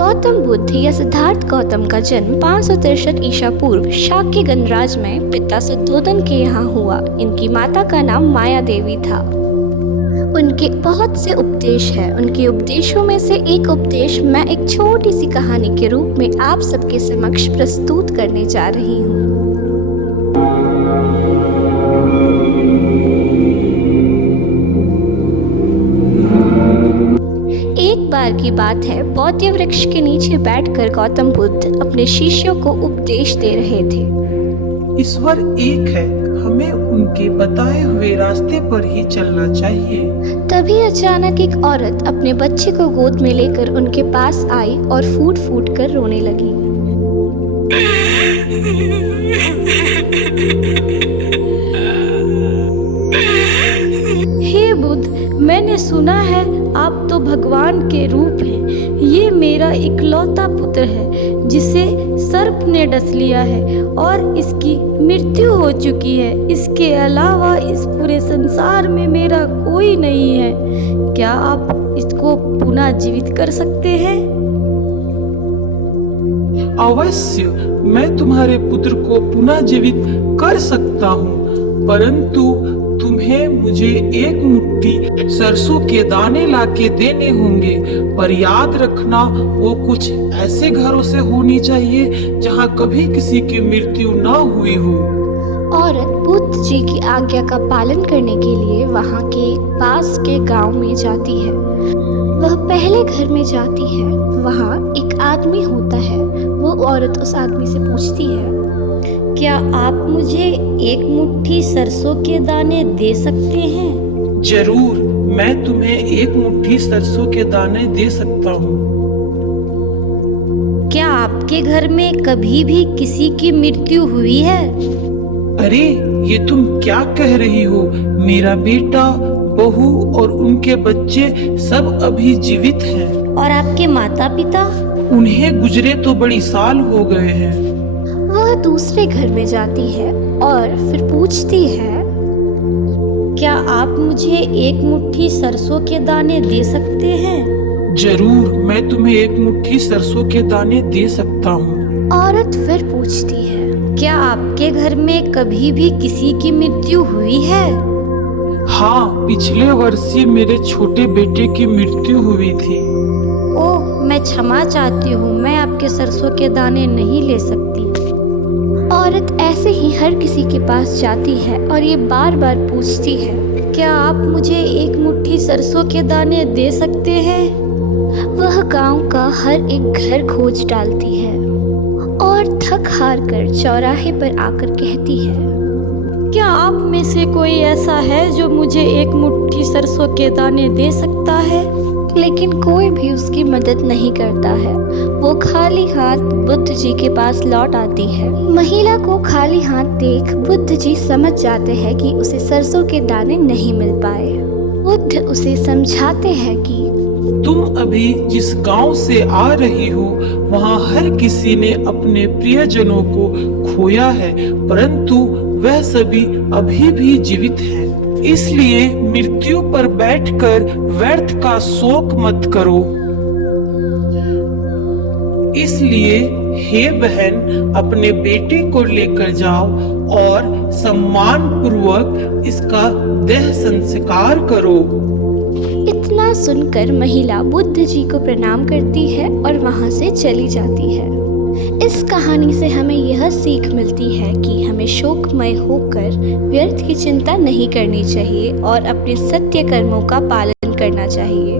गौतम बुद्ध या सिद्धार्थ गौतम का जन्म 563 ईसा पूर्व शाक्य गणराज्य में पिता शुद्धोधन के यहाँ हुआ। इनकी माता का नाम माया देवी था। उनके बहुत से उपदेश हैं। उनके उपदेशों में से एक उपदेश मैं एक छोटी सी कहानी के रूप में आप सबके समक्ष प्रस्तुत करने जा रही हूँ। एक बार की बात है, बोधि वृक्ष के नीचे बैठकर गौतम बुद्ध अपने शिष्यों को उपदेश दे रहे थे। ईश्वर एक है, हमें उनके बताए हुए रास्ते पर ही चलना चाहिए। तभी अचानक एक औरत अपने बच्चे को गोद में लेकर उनके पास आई और फूट फूट कर रोने लगी। हे बुद्ध, मैंने सुना है आप तो भगवान के रूप हैं। ये मेरा इकलौता पुत्र है जिसे सर्प ने डस लिया है और इसकी मृत्यु हो चुकी है। इसके अलावा इस पूरे संसार में मेरा कोई नहीं है। क्या आप इसको पुनः जीवित कर सकते हैं? अवश्य, मैं तुम्हारे पुत्र को पुनः जीवित कर सकता हूँ, परंतु तुम्हें मुझे एक मुट्ठी सरसों के दाने लाके देने होंगे। पर याद रखना, वो कुछ ऐसे घरों से होनी चाहिए जहाँ कभी किसी की मृत्यु न हुई हो। औरत बुद्ध जी की आज्ञा का पालन करने के लिए वहाँ के पास के गांव में जाती है। वह पहले घर में जाती है। वहाँ एक आदमी होता है। वो औरत उस आदमी से पूछती है, क्या आप मुझे एक मुट्ठी सरसों के दाने दे सकते हैं? जरूर, मैं तुम्हें एक मुट्ठी सरसों के दाने दे सकता हूँ। क्या आपके घर में कभी भी किसी की मृत्यु हुई है? अरे, ये तुम क्या कह रही हो? मेरा बेटा, बहू और उनके बच्चे सब अभी जीवित हैं। और आपके माता पिता? उन्हें गुजरे तो बड़ी साल हो गए हैं। वह दूसरे घर में जाती है और फिर पूछती है, क्या आप मुझे एक मुट्ठी सरसों के दाने दे सकते हैं? जरूर, मैं तुम्हें एक मुट्ठी सरसों के दाने दे सकता हूँ। औरत फिर पूछती है, क्या आपके घर में कभी भी किसी की मृत्यु हुई है? हाँ, पिछले वर्ष ही मेरे छोटे बेटे की मृत्यु हुई थी। ओह, मैं क्षमा चाहती हूँ, मैं आपके सरसों के दाने नहीं ले सकती। औरत ऐसे ही हर किसी के पास जाती है और ये बार बार पूछती है, क्या आप मुझे एक मुट्ठी सरसों के दाने दे सकते हैं? वह गांव का हर एक घर खोज डालती है और थक हार कर चौराहे पर आकर कहती है, क्या आप में से कोई ऐसा है जो मुझे एक मुट्ठी सरसों के दाने दे सकता है? लेकिन कोई भी उसकी मदद नहीं करता है। वो खाली हाथ बुद्ध जी के पास लौट आती है। महिला को खाली हाथ देख बुद्ध जी समझ जाते हैं कि उसे सरसों के दाने नहीं मिल पाए। बुद्ध उसे समझाते हैं कि तुम अभी जिस गांव से आ रही हो, वहाँ हर किसी ने अपने प्रियजनों को खोया है, परंतु वह सभी अभी भी जीवित हैं। इसलिए मृत्यु पर बैठकर व्यर्थ का शोक मत करो। इसलिए हे बहन, अपने बेटे को लेकर जाओ और सम्मान पूर्वक इसका देह संस्कार करो। इतना सुनकर महिला बुद्ध जी को प्रणाम करती है और वहां से चली जाती है। इस कहानी से हमें यह सीख मिलती है कि हमें शोकमय होकर व्यर्थ की चिंता नहीं करनी चाहिए और अपने सत्य कर्मों का पालन करना चाहिए।